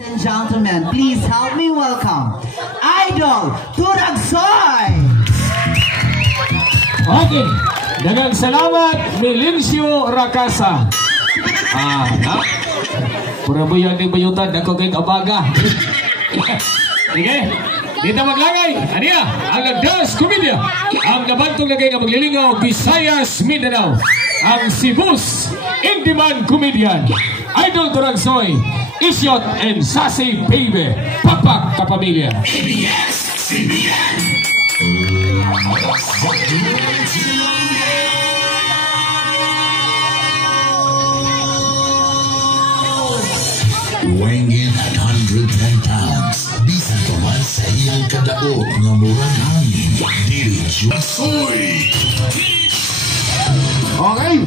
And gentlemen, please help me welcome Idol Turagsoy. Okay, daghang salamat Milencio Rakasa. Pura mo yung bayutan, ako kay kabaga. Sige, dito maglagay. Aniya, ang nagdas komedya. Ang nabantong lagay nga maglilingaw, Visayas, Mindanao. Ang Cebu's in-demand comedian, Idol Turagsoy. Isyot and Sassy Baby, Papak Kapamilya. ABS-CBN. Weighing in at 110 pounds, bisan pa man sa iyang kadaot nga murang hangin, dili Turagsoy. Okay,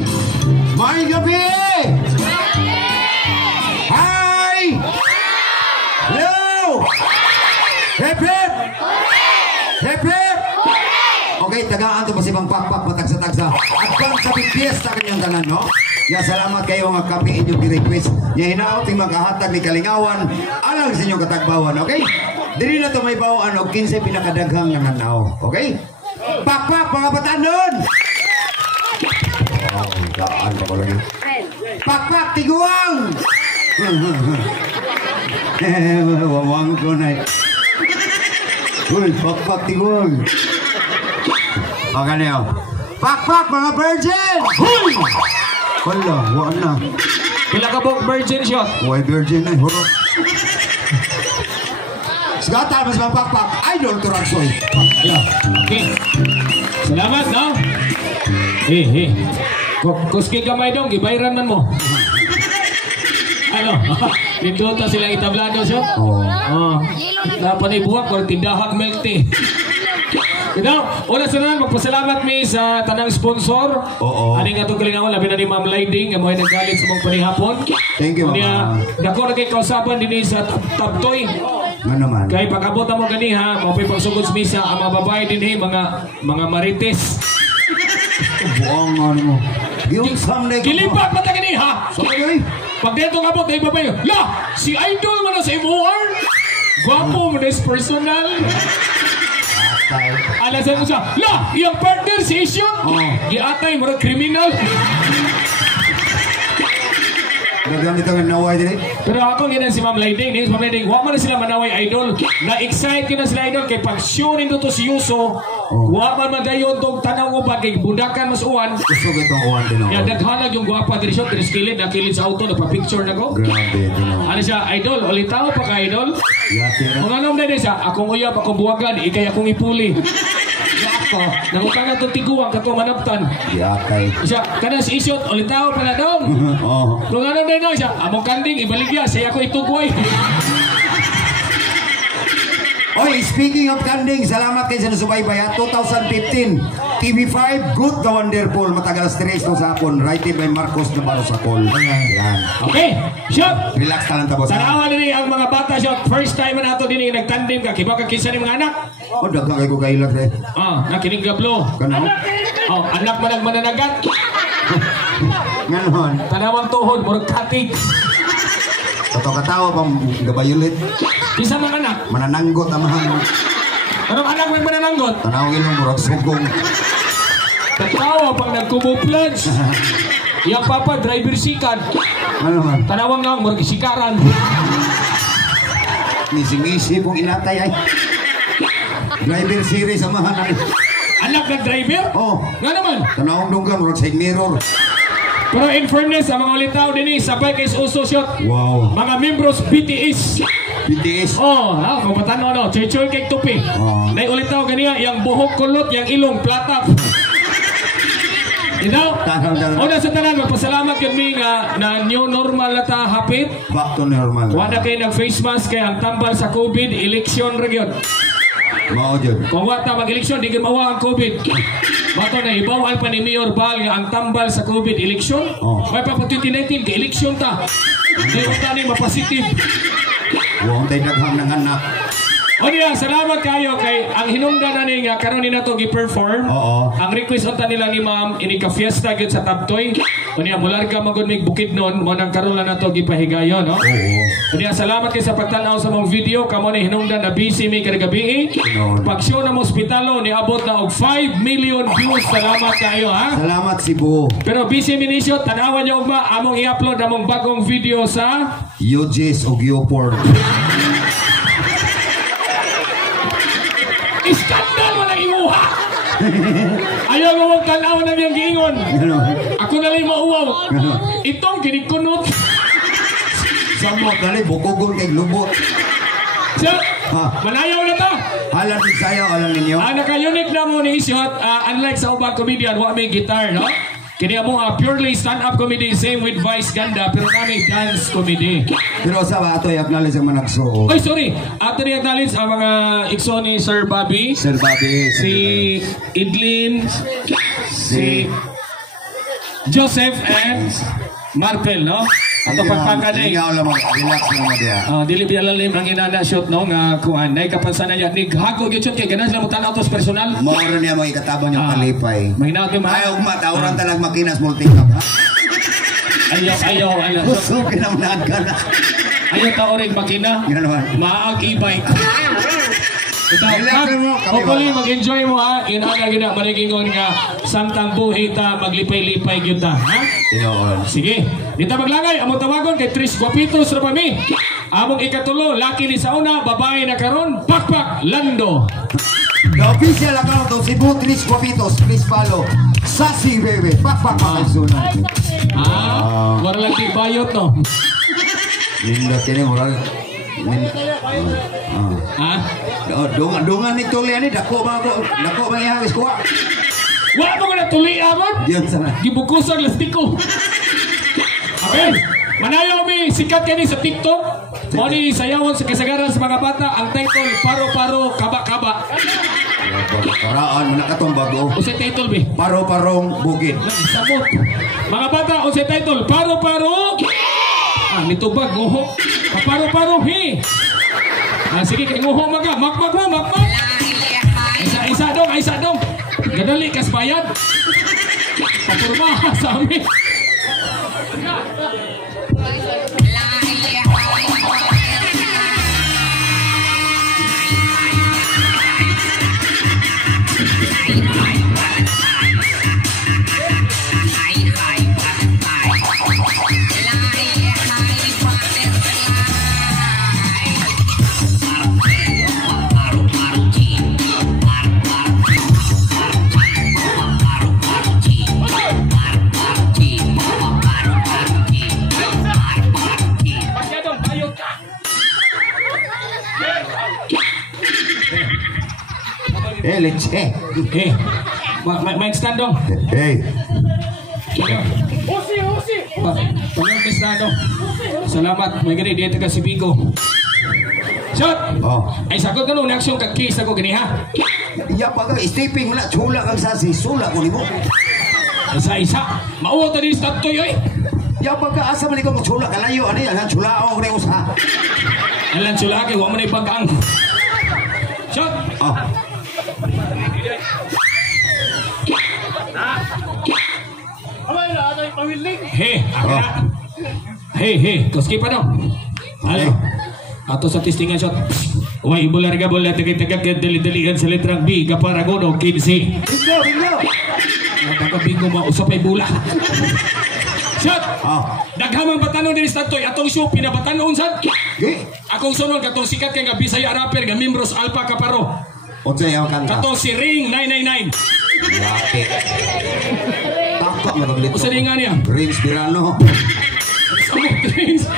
may gabi! Hello! Hip hip! Hip hip! Okay, tagaan ito pa si Bang Pakpak matagsa-tagsa. At bang kapit fiesta kanyang tanan, no? Ya, salamat kayo nga kapi inyong request. Ya, hinaot yung makahatag ni Kalingawan alang sa inyong katagbawan, okay? Dili na ito may bawaan o 15 pinakadaghang nananaw, okay? Pakpak, mga batanon! Oh, daan pa ko lagi. Pakpak, tiguang! Wawang ko na. Uy, pakpak tiguang. Baka niyo. Pakpak mga virgin! Huy! Wala, wala na. Pila ka bong virgin shot? Uy, virgin na. Hurot. Sigata, mas mga pakpak. Idol Turagsoy. Okay. Salamat, no? Kuski gamay dong, gibayran man mo. Ano? Dito ta sila itablado siya? Oo. Dapat na ibuwak kung tindahak milk tea. Una sa naman, magpasalamat mi sa tanang sponsor. Oo. Ani nga itong kalingawan, labi na ni Ma'am Lyding, ang mga naggalit sa mga panihapon. Thank you, Ma'am. Dako na kay kausapan din sa Tabtoy. Nga naman. Kaya pag-abot mo ganiha, mapay pagsugod sa misa, ang mga babae din mga marites. Buong ano mo. Yung someday ka Gilipat pa ta ganiha! Someday? Pag dito nga po, tayo babae, la! Si Idol mo na sa imuar! Gwapo mo na is personal! Alasan mo siya, la! Iyang partner si Isyong! Giatay mo na kriminal! Dagang dito nga naway din eh. Pero ako ginan si Ma'am Lyding, si Ma'am Lyding, huwag mo na sila manaway Idol. Na-excite ko na sila Idol, kay pag sure nito to si Yuso, huwag man magayon tong tanaw mo ba, kay budakan mas uwan. Gusto ko itong uwan din ako. Yan, naghalag yung gwapa diri siya, kilid, nakilid sa auto, nagpa-picture na ko. Grabe, din ako. Ano siya, Idol, ulitaw pa ka Idol? Yate na. Kung anong na siya, akong uyab, akong buwagan, ikay akong ipuli. Ako, nangutangan itong tiguang, katong manaptan. Yatay. Siya, kanas isyot, ulitaw pala dong. Kung anong na siya, among kanding, ibaligya, siya ako itugoy. Oy, speaking of kanding, salamat kayo sa nasubaybay ha. 2015, TV5, Good the Wonderful, matagal stress no sa hapon, rated by Marcos Navarro sa call. Yan. Okay, shot! Relax ka lang tapos. Tanawa din ang mga bata, shot. First time na nato din nagtandem ka, kiba ka kisa ni mga anak. Oh, dagang kayo ko kailat eh. Nakinig gablo. Kanaw? Anak mo mananagat. Nganon. Tanawang tuhod, murag katig. Katawa pang gabayulit. Isa mga anak. Manananggot amahan. Anong anak mo manananggot? Tanawang ilong murag sugong. Katawa pang nagkubo pledge. Yang papa driver sikat. Nganon. Tanawang nga murag sikaran. Ngisi-ngisi pong inatay ay. Driver series amahan ay. Anak ng driver? Oh. Nga naman. Tanawang dunggan murag side mirror. Pero in fairness, ang mga ulitaw din sabay kay uso shot. Wow. Mga membros BTS. BTS. Kung matano choy-choy kay tupi. Nay ulitaw ganiya, yang buhok kulot, yang ilong platap. Una sa tanan, magpasalamat kami nga na new normal na ta hapit. Back to normal. Wala kayo ng face mask kay ang tambal sa COVID, eleksyon region. Mao jud. Kung wata mag-eleksyon, di mawa ang COVID. Bato na ibawal pa ni Mayor Bal nga ang tambal sa COVID eleksyon. May pa 2019 kay eleksyon ta. Hindi ko tani mapositive. Huwag tayo naghang ng anak. O niya, salamat kayo kay ang hinungdan na nga karon ni nato gi-perform. Oo. Ang request unta nila ni ma'am ini ka fiesta gyud sa Tabtoy. O niya, mularga magud mig bukid noon mo nang karon lang nato gipahigayon, no? Oo. O niya, salamat kay sa pagtanaw sa mong video kamo ni hinungdan na busy mi kada gabi. Pag show na mo ospitalo ni abot na og 5 million views. Salamat kayo, ha? Salamat Cebu. Pero busy minisyo, tanawan niyo ugma among i-upload among bagong video sa UGs o Geoporn. Iskandal mo lang imuha! Ayaw mo mong tanaw na niyang giingon. Ano? Ako na lang mauwaw. Itong kinikunot. Samot dali bukogon kay lubot. So, manayaw na ta. Halan din sayo, alam ninyo. Naka-unique na mo ni Isyot. Unlike sa ubang comedian, wa may guitar, no? Kini mo purely stand-up comedy, same with Vice Ganda, pero kami dance comedy. Pero sa ba ato i-acknowledge ang managsuo. Oy, sorry. Ato ni acknowledge ang mga ikso ni Sir Bobby. Sir Bobby. Si Idlin, si Joseph and Martel, no? Ato pagpagkan ay. Ikaw lang relax lang mo diya. Dili biya lalim ang inana shoot no nga kuan nay kapansanan ya nig hago gyud kay ganas lang mo tan autos personal. Mao ra niya mo ikatabang yung palipay. Maginaw kay Ayaw matawran talag makinas multi-cup. Ayaw. Gusto kinamnaan ka na. Ayaw ta orig makina. Yan naman. Maag e-bike. Relax mo, kami Hopefully wala. mag-enjoy mo ha. Inaana gina manigingon nga samtang buhi ta maglipay-lipay gyud ta, ha? Tinoon. Sige, dito maglangay, among tawagon kay Tris Guapitos Rapami. Among ikatulo, laki ni sa una, babae na karon, Pakpak Lando. The official account of Cebu Tris Guapitos, please follow. Sassy baby, pakpak makasunan. Wala lang di bayot no. Linda kini moral. Ha? Dungan ni tulian ni dako ba ihawis ko. Wala mo na tuli amon. Diyan sana. Gibukusan lastiko. Okay. Manayaw mi sikat kani sa TikTok. Mo ni sayawon sa kasagaran sa mga bata ang title Paro-Paro Kaba-Kaba. Karaan man katong bago. Usa title bi. Paro-parong bukid. Sabot. Mga bata usa title Paro-Paro. Nitubag nguho. Paro-Paro he. Sige kay nguho maga. Makmak. Isa dong. Gadali kas bayad. Papurma sa amin. Leche. Mike stand dong. Hey. Pagyan stand dong. Salamat. May gani dito ka si Bigo. Shot! Oh. Ay sakot ka nung action kag-kiss ako gani ha. Ya pag stepping wala chula kang sasi sula ko nimo. Isa. Mauwa ta din sa Tabtoy oy. Ya pag asa man ikaw chula kalayo ani ang chulao ni usa. Alan chula kay wa man ay pagkaang. Shot! Oh. Hey, koski pa daw. Ano? Ato sa testingan shot. Uy, bularga bola tagay-tagay dali-dalian sa letrang B kaparagono 15. Bingo. Nakakabingo mausap ay bula. Shot! Ah. Daghamang batanon din sa Tabtoy atong show pinabatanon sad. Gi. Akong sunod katong sikat kay nga Bisaya rapper nga membros Alpha Caparo. Unsa yung kanta? Katong si Ring 999. Laki. Takpak na baglit. Usa din nga niya. Rins Birano. Samot Rings.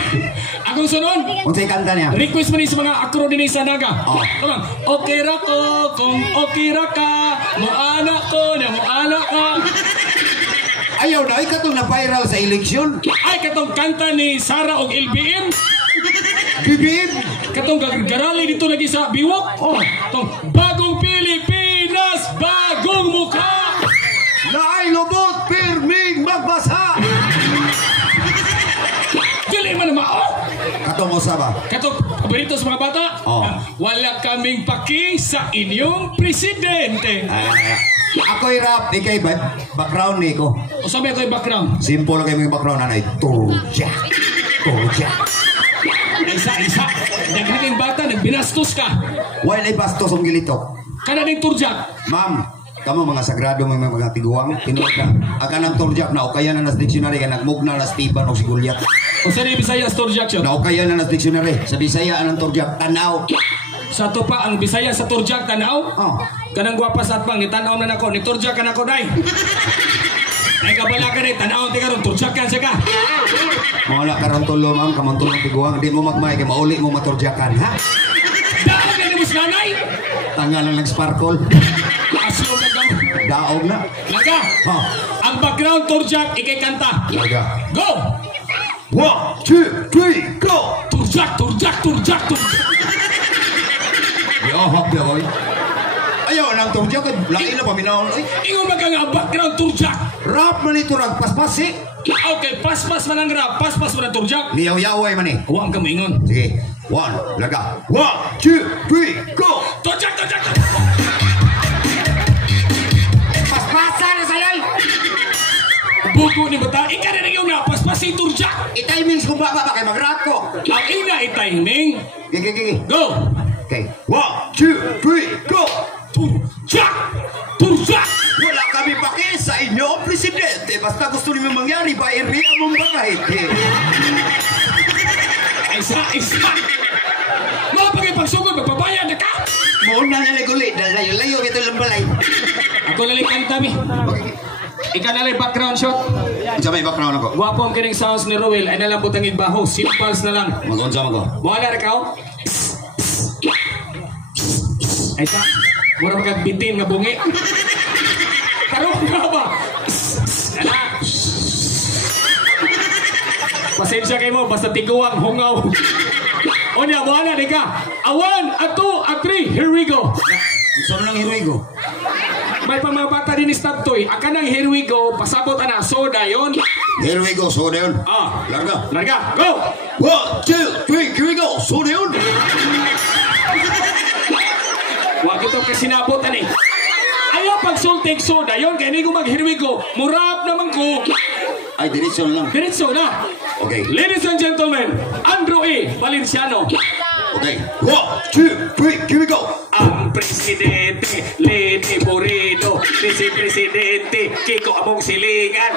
Akong sunod. Unsa yung kanta niya? Request mo ni sa mga akro din sa Naga. Oh. Tamang, okay ra ko, kung okay ra ka, mo anak ko, na mo anak ka. Ayaw na, ikatong na-viral sa eleksyon. Ay, katong kanta ni Sara og LBM. Bibib. Katong garali dito lagi sa Biwok. Oh. Katong bagong Pilipinas, bagong mukha. Naay lubot, pirming magbasa. Dili man na mao. Katong usaba. Kato, paborito sa mga bata, Oh. wala kaming paki sa inyong presidente. Ako'y rap, ikay background ni ko. O sabi ko yung background. Simple lang yung background nanay. Turja. Isa. Naghaking bata, nagbinastos ka. While ay bastos ang gilitok. Kana din turjak. Ma'am, kamo mga sagrado mga tiguang, tinuod ka. Aka ng turjak na ukaya na nas dictionary ka nagmugna na Stephen o si Goliath. O sa Bisaya turjak siya. Na ukaya na nas dictionary. Sa Bisaya anang turjak tanaw. Sa to pa ang Bisaya sa turjak tanaw. Oh. Kanang gwapa sa atbang, itanaw na nako, ni turjak ka nako day. Ay kabala ka rin, tanaw ti karon turjak ka siya ka. Mawala ka ron tulo ma'am, kamang tulong tiguang. Di mo magmay, kaya mauli mo maturjakan, ha? Daog na ni Muslanay. Tanga lang nag-sparkle. Aslo na kang. Daog na. Laga. Oh. Ang background turjak, ikay kanta. Laga. Go! 1, 2, 3, go! Turjak. Yohok na koy. Ayaw nang turjak, lain na paminaw. Ingon ba ka nga ang background turjak? Rap man ito nagpaspasi. Okay, paspas man ang rap, paspas man ang turjak. Niyaw-yaway man eh. Huwag ka maingon. Sige. 1, laga. 1, 2, 3, go! Turjak! Paspasan na sayay! Buko ni bata, ika na yung napaspas si turjak. I-timings ko ba kay mag-rap ko? Ang ina itiming. Gigi. Go! Okay. 1, 2, 3, go! Turjak! Wala kami paki sa inyo, Presidente. Basta gusto niyo mangyari, bairiya mong bakahit. Isa. Mga pagsugod, magpabayad na ka. Muna na naguli, dahil layo-layo ito lang balay. Ako nalang kanta mi. Ika nalang background shot. Isa may background ako. Guwapo ang kining sounds ni Rowell. Ay nalang butang igbaho. Simples na lang. Mag-unsa mo ko. Wala na ka. Ay sa. Mura magagbitin nga bungi. Karong ka ba? Ala. Pasensya kayo mo. Basta tiguang hungaw. O niya, wala na ka. A 1, a 2, a 3. Here we go. Gusto mo lang hiruigo. May pa mga bata din ni Stab Toy. Aka nang here we go. Pasabot na. Soda yun. Here we go, so na yun. Larga. Go. 1, 2, 3, here we go, so na yun. Huwag ito kasi nabutan eh. Ayaw pagsultig soda yun. Kaya hindi ko mag-here we go. Murap naman ko. Ay, diretso lang. Diretso na. Okay. Ladies and gentlemen, Andrew E. Valenciano. Okay. 1, 2, 3, here we go. Ang presidente, Leni Moreno. Vice-presidente, Kiko Among Silingan.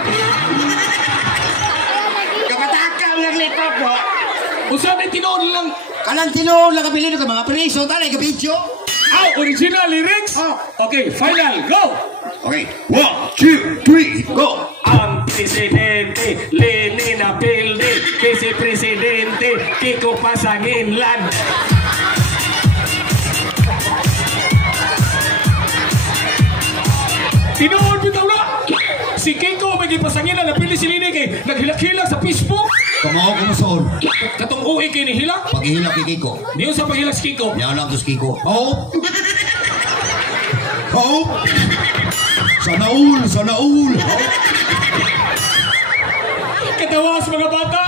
Kapatakal lang lipat mo. Usabi tinoon lang. Kanang tinoon lang kabilin ko mga preso. Tanay kabidyo. Original lyrics. Okay, final, go. Okay. 1, 2, 3, go. Ang presidente, Leni Napilde. Vice-presidente, Kiko Pasanginlan. Tinoon bitaw na. Si Kiko magipasangilan na pili si Lini kay naghilak-hilak sa Facebook. Kamaw ko masoon. Katong uwi kay ni hilak. Paghihilak kay Kiko. Diyo sa paghilak si Kiko. Yan lang to si Kiko. Hope. Hope. Sana all. Katawa sa mga bata.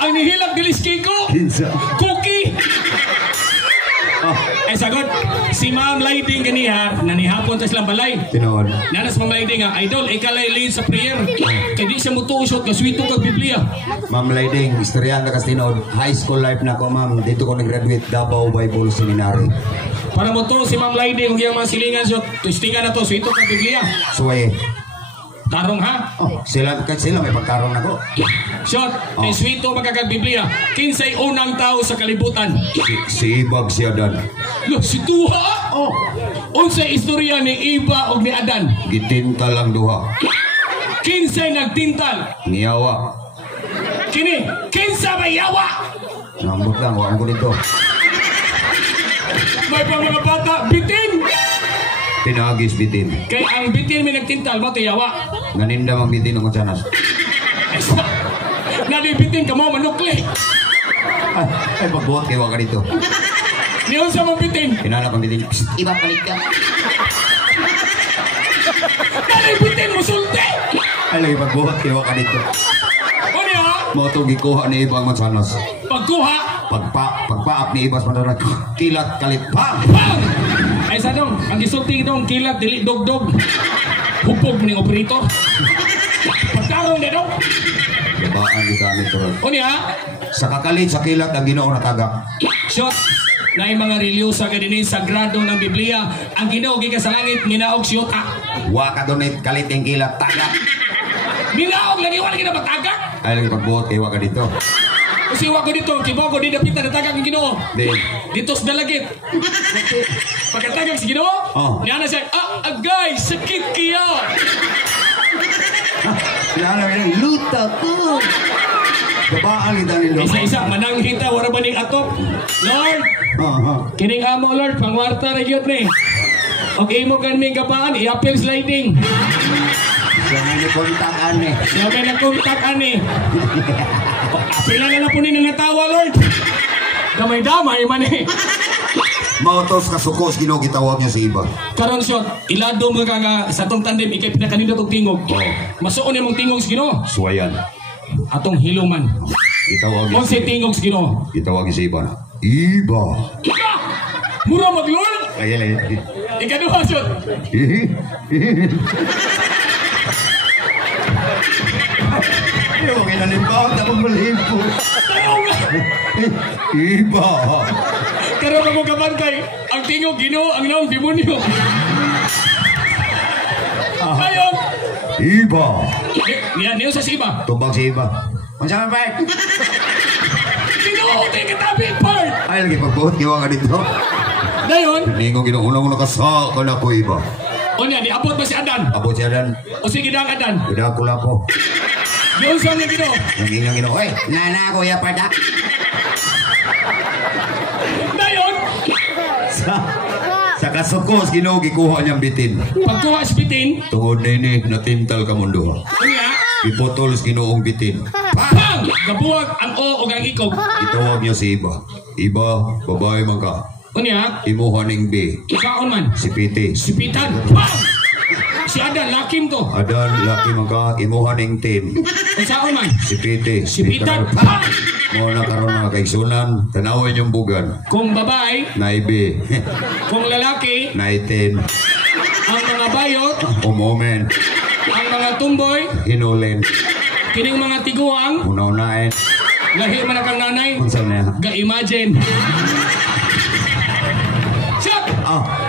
Ang nihilak dili si Kiko. Kinsa. Cookie. Ay sagot, si Ma'am Lighting ganiha, nanihapon sa silang balay. Tinoon. Nanas Ma'am Lighting nga, idol, ikalay lead sa prayer. Kaya di siya mutuusot, kaswito kag Biblia. Ma'am Liding, istoryan na kasi tinoon. High school life na ko, ma'am. Dito ko nag-graduate Davao Bible Seminary. Para mo to, si Ma'am Lighting, kung yung mga silingan siya, twistingan na to, swito kag Biblia. Suwaye. Tarong ha? Sila may pagkarong na ko. Shot, kay swito magkakag Biblia. Kinsay unang tao sa kalibutan. Si Ibag si Adan. Lo, si Tuha? Unsay istorya ni Iba o ni Adan? Gitinta lang duha. Kinsay nagtintal? Niyawa. Kini, kinsa may yawa? Nambot lang, wala ko dito. May pa mga bata, bitin! Tinagis bitin. Kay ang bitin may nagtintal, mo yawa. Nganinda mang bitin ng kutsanas. Nalibitin ka mo, manukli. Ay, pagbuhat kayo ka dito. Niyon sa mga bitin. Pinala kang bitin. Psst, iba palit ka. Nalibitin mo, sulti! Ay, lagi pagbuhat kayo ka dito. O niya, Mo itong gikuha ni ibang kutsanas. pagkuha, Pagpaak ni Ibas Mandalag, kilat kalit. Bang! Bang! Ay sa dong, ang gisulti dong kilat dili dog-dog. Hupog ning operator. Pagkarong na dong. Gabaan di kami turod. O niya, Sa kakalit sa kilat ang Ginoo natagak. shot na yung mga religyosa ka din sagrado ng Biblia. Ang Ginoo gikan sa langit, minaog siyota. Wa ka donate kalit yung kilat tagak. Minaog lagi wala kita matagak. Ay lagi pagbuot kay wa ka dito. Kasi wako dito, kibaw ko di dapita na tagak ang Ginoo. Di. Dito sa dalagit. Pagkatagak si Ginoo, Oh. niya na siya, agay, sakit kaya. Kailangan namin ng luta ko. Gabaan kita nilo. Isa-isa, manang hita, wala ba ning atop? Lord, kining amo Lord, pangwarta na yun ni. Okay mo kan may gabaan, i-appeal sliding. Siya may nakontakan eh. Siya may nagkontakan ni. Apila na po ni nangatawa Lord. Damay-damay man eh. Mautos ka sukos Ginoo gitawag niya sa iba. Karon shot, ilado mo ka nga sa tong tandem, ikay pinakanindot og tingog. Masuon imong tingog sa Ginoo. Suwayan. Atong hiluman. Gitawag niya. Kung si tingog sa Ginoo. Gitawag niya sa iba. Iba. Mura mag-Lord. Ay. Ikaduha shot. Ayaw ang inalimbaw na pagmalimpo. Tayo nga. Iba. Karon ako kabantay. Ang tingog Ginoo, ang naong demonyo. Ayon. Iba. Niyo sa siba. Tubag sa iba. Ang saan pa? Ginoo, tingin tabi part. Ay lagi pagbuot kiwa ka dito. Dayon, Ningo ginunang nakasa ka na ko iba. o niya, niabot ba si Adan? Abot siya dan. O sige dang Adan. Udah ko lapo. Yun sa mga Ginoo. Nangingang Ginoo. Oy, nana ko ya padak. Dayon, Sa kasukos Ginoo gikuha niyang bitin. pagkuha sa bitin, Tungod na ini natintal ka mundo. o niya, Ipotol sa Ginoong bitin. bang! Gabuwag ang o o ang ikog. Itawag niya si Iba. Iba, babae man ka. O niya, Imuha ning B. ikaon man. Si Piti. Si Pitan, bang! Si Adan, lakim to. Adan, laki man ka. Imuha ning Tin. O saon man. Si Piti. Si Pitan, bang! Mo na karon mga kaigsunan. Tanawin yung bugan. Kung babae, Naibi. kung lalaki, Naitin. ang mga bayot, Umomen. ang mga tumboy, Hinulin. kining mga tiguang, Unaw-unain. lahi man ang kang nanay, Unsa na? ga-imagine. Shot!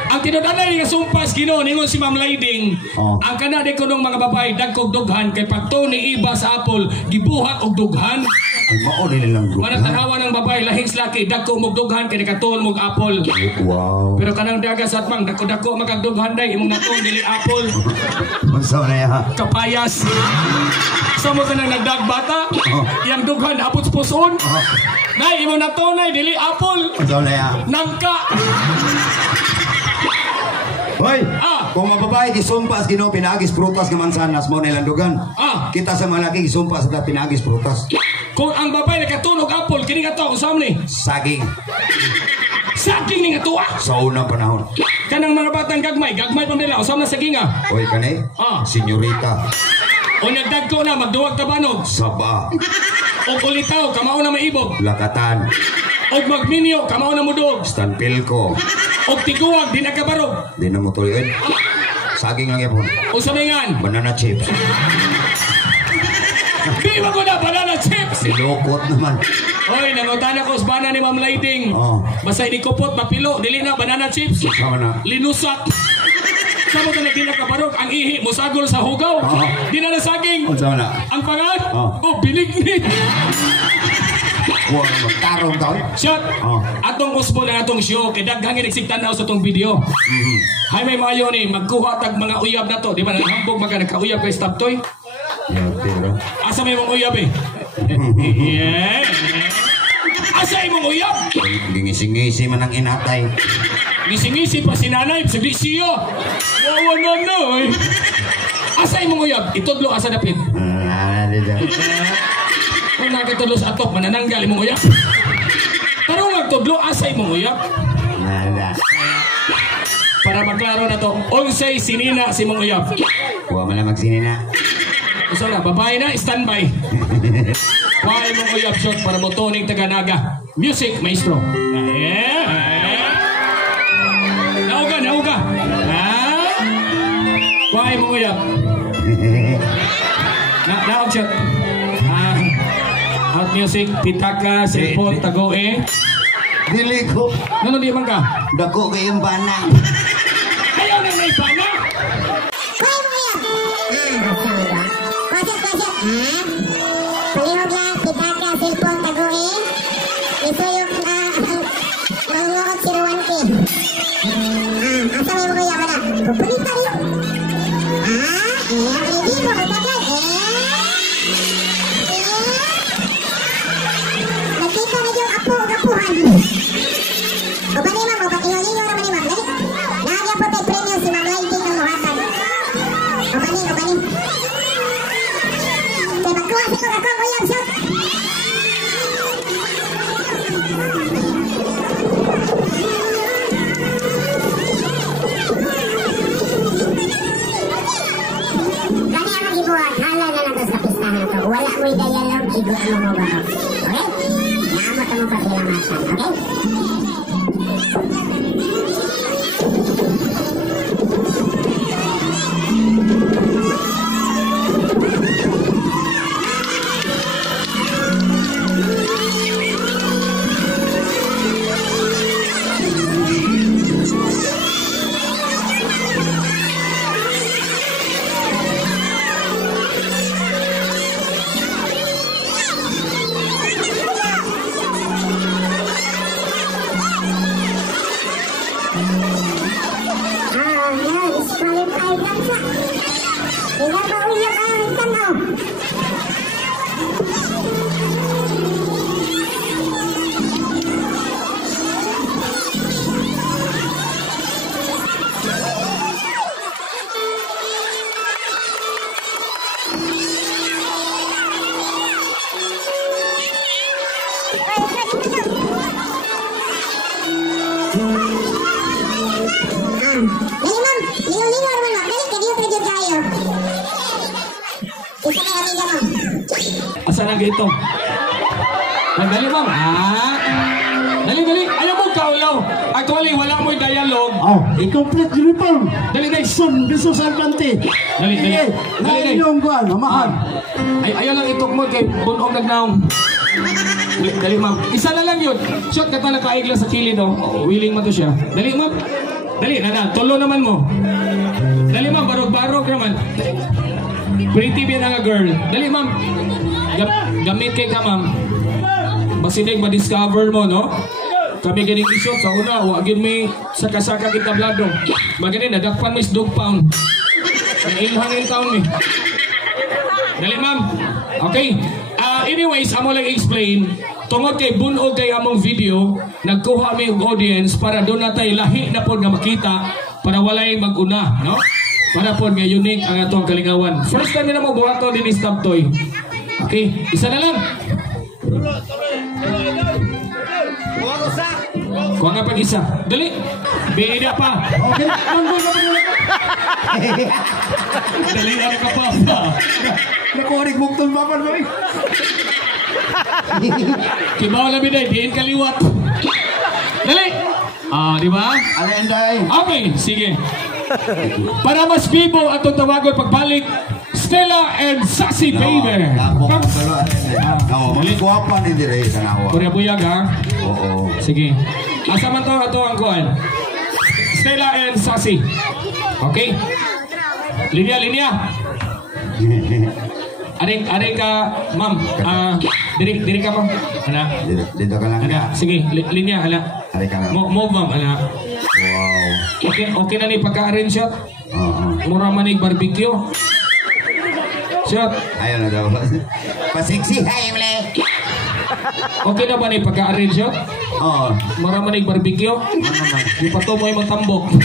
Ang tinudanay nga sumpas Ginoo ningon si Ma'am Layding. Oh. Ang kanade ko nung mga babae dagkog dughan kay pagto ni iba sa apple gibuhat og dughan. Ay, mao din nilang grupo. Manang tanawa ng babae lahing laki dagko mog dughan kay nakatuon mog apple. Wow. Pero kanang daga sa atmang dagko magagdughan day imong natuon dili apple. Unsa na ya? Kapayas. Sa mo kanang nagdagbata, yang dughan apot sa puson. Nay imong natunay dili apple. Unsa na ya? Nangka. Hoy! Ah. Kung mababae gisumpas Ginoo pinagis prutas nga mansanas mo nilang dugan. Ah. Kita sa malaki gisumpas sa pinagis prutas. Kung ang babae nakatunog apple kini kato kung saan ni? Saging Saging ni nga tuwa. sa unang panahon. Kanang mga batang gagmay pa nila usam na saging ah. Hoy kanay? Ah. Senyorita. O nagdagko na magduwag tabanog. Saba. O kulitaw kamao na maibog. Lakatan. O magminyo kamao na mudog. Stanpilko. O tiguwag di nagkabarog. Di na mo tuloy. Saging lang yapon. O samingan. Banana chips. Di ba ko na banana chips? Silokot naman. Oy, nangutan ako sa bana ni Ma'am Lighting. Oh. Basta ini kupot, mapilo, dili na banana chips. Sama na. Linusat. Samo ka na di nakabarog. Ang ihi, musagol sa hugaw. Oh. Di na nasaging. Unsa na? Ang pangan, Oh. biligni. Wa magtarong taon. Shot! Oh. Atong usbo na atong show, kay daghang nagsigtanaw sa tong video. Hay may maayo ni, magkuha tag mga uyab na to. Di ba naghambog maka nagkauyab kay stop toy? Yeah, pero. Asa may mong uyab eh? Yeah. Asa imong uyab? Gingisi-ngisi man ang inatay. Ngisi-ngisi pa si nanay, sagdi siya. Wawa na na eh. Asa imong uyab? Itudlo asa dapit. Kung nakitudlo sa atop, manananggal imong uyab. Pero magtudlo asa imong uyab? Para maklaro na to, unsay sinina si imong uyab. Wa man na magsinina. Gusto na, babae na, standby. Why mong uyab shot para mo tuning taga-naga. Music, maestro. Nauga. Kuhay mo uyap. Naog siya. Out music, pitaka, cellphone, tago Dili ko. Ano di man ka? Dako ko yung banang. Ayaw na may pana. Kuhay mo yan. Kwasit. Palihog lang, pitaka, cellphone, tagoe. Ito yung nangungokot si Ruan K. Asa mo yung kuya ba na? Pupunita rin. Hindi mo, magkakal. Nakita na yung apo-apuhan. O ba ni ma'am, o ba inyo naman ni ma'am? Dali. Nagyan po tayo premium si Ma'am Lighting ng Luhatan. O ba ni? Kaya magkuha si kong akong uyang shot. Kani ang ibuhat, hala na lang sa pistahan na to. Wala mo'y dialogue, ibuhat mo ba ko? Okay? Naamot mo pa sila matan, okay? Disqualified lang siya. Pinapauyak ang tanaw. Lingaw naman ma'am. Dali, kadiyot kayo. Isa na yung amiga ma'am. Asa na gito? Dali ma'am. Dali. Ayaw mo kaulaw. Actually, wala mo'y dialogue. Oh, i-complete uniform. Dali. Son, biso salvante. Dali. Dali yung kuhan, amahan. Ayaw lang itok mo kay bunog nagnaong. Dali ma'am. Isa na lang yun. Shot ka na nakaig lang sa kilid oh. Willing mo to siya. Dali ma'am. Dali, tulo naman mo. Dali ma'am, barog-barog naman. Pretty bien nga girl. Dali ma'am. Gamit kay ka ma'am. Basinig ma-discover mo, no? Kami ganing isot sa una. Wagin may saka-saka kita blado. Maganin, nadakpan mo is dog pound. Nailhangin taon eh. Dali ma'am. Okay. Anyways, amo lang explain. Tungod kay bunog kay among video, nagkuha mi og audience para doon natay lahi na pod nga makita para walay mag-una, no? Para pod nga unique ang atong kalingawan. First time na mo buhaton din is Top Toy. Okay, isa na lang. Kuha nga pag isa. Dali. Bida pa. Okay, manggol na pa. Dali na ka pa. Nakurik buktong bapan mo eh. Kibaw na biday, diin kaliwat. Dali! Di ba? Alenday. Okay, sige. Para mas bibo at tawagon pagbalik, Stella and Sassy Baby. Mga guwapa ni dire sa nawa. Kurya buyag ha? Oo. Sige. Asa man to ang kuhan? Stella and Sassy. Okay? Linya. Aring ka, ma'am. Diri ka, ma'am. Ana. Dito ka lang. Ana. Sige, linya, ana. Aring ka lang. Move, ma'am, ana. Wow. Okay na ni pagka-arrange shot. Mura manig barbecue. Shot. Ayaw na daw. Pasiksi. Hay, mle. Okay na ba ni pagka-arrange shot? Oo. Mura manig barbecue. Ano naman? Di pa to mo yung magtambok.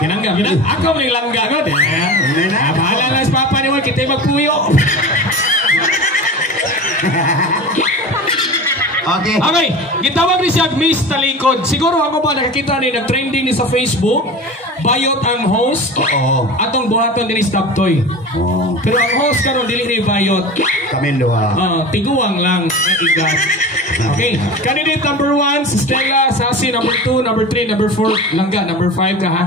Kinangga. Ako may langga ko. Bahala lang sa papa ni Juan. Kita magpuyo. Okay. Gitawag ni siya Miss Talikod. Siguro ako ba nakakita ni nag-trending ni sa Facebook. Bayot ang host. Oo. Atong buhaton din ni Stop Toy. Oo. Pero ang host karon dili ni Bayot. Camilo ha. Tiguang lang ang igat. Okay. Candidate number 1, si Stella, Sassy, number 2, number 3, number 4, Langga, number 5 ka ha.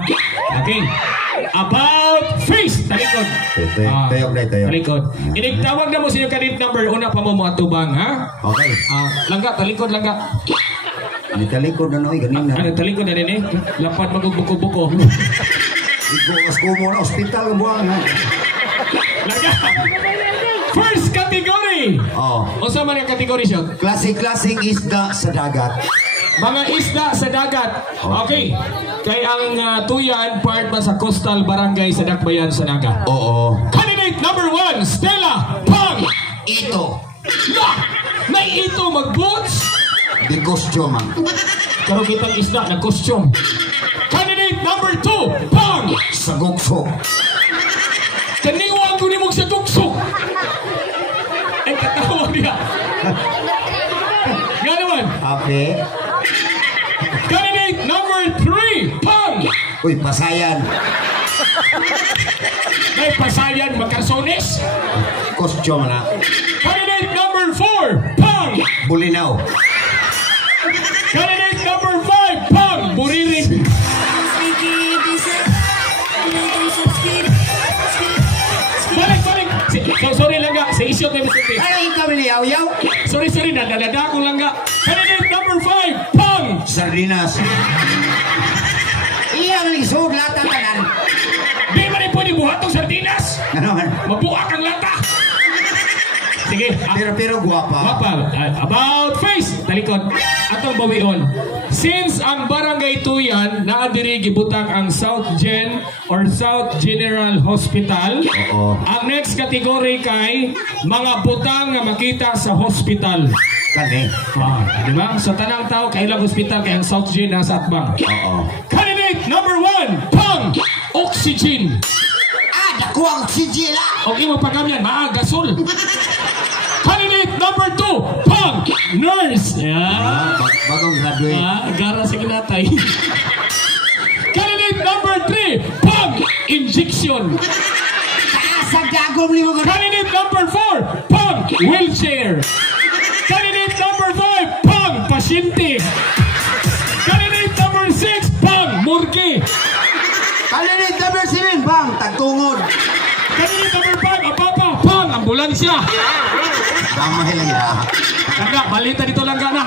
Okay. About face, talikod. Tayok na, tayok. Talikod. Inigtawag na mo sa iyo candidate number, una pa mo mga tubang ha. Okay. Langga, talikod, Langga. Di talikod na noy, ganin na. Ano, talikod na rin eh. Lapad magbuko-buko. Ibukas ko mo na, hospital ang buwang ha. Langga. First category. O sa mga kategory siya? Klasik-klasik isda sa dagat. Mga isda sa dagat. Okay. Kaya ang tuyan, part ba sa coastal barangay sa Dakbayan sa dagat. Oo. Candidate number 1, Stella Pang. Ito. May ito mag-boots. Di costume man. Karong kitang isda na costume. Candidate number 2, Pang. Sa gukso. Kaniwag ko ni mong sa tukso. Ay, katawa niya. Nga naman. Okay. Candidate number 3, Pang. Uy, pasayan. May pasayan, magkarsones. Costume na. Candidate number 4, Pang. Bulinaw. Candidate number 5, Pang. Buririn. Balik. Sorry lang nga. Sa isyo tayo masiti. Ay, ikaw niliyaw-yaw. Sorry. Nadadada ko lang nga. Candidate number 5, Pang. Sardinas. Iyang lisod lata tanan. Di ba rin pwede buhat ng sardinas? Ano man? Mabuak ang lata. Sige. Pero guwapa. About face. Talikod. Atong bawion. Since ang barangay Tuyan naadiri gibutang ang South Gen or South General Hospital. Oo. Ang next category kay mga butang nga makita sa hospital. Kani. Di ba? Sa tanang tao kailang hospital kay ang South Gen nasa atbang. Oo. Candidate number 1, Pang. Oxygen. Dako ang sigila. Okay mo pagamyan, maagasol. Candidate number 2, Pang. Nurse. Bagong graduate. Gara sa kinatay. Candidate number 3, Pang. Injection. Sa gagom limo ka. Candidate number 4, Pang. Wheelchair. Candidate number 5, Pang. Pasyente. Candidate number 6, Pang. Murgi. Candidate number 7, bang, tagtungod. Candidate number 5, Apapa. Pang. Ambulansya. Tama lang ya. Kanda, balita dito lang ka na.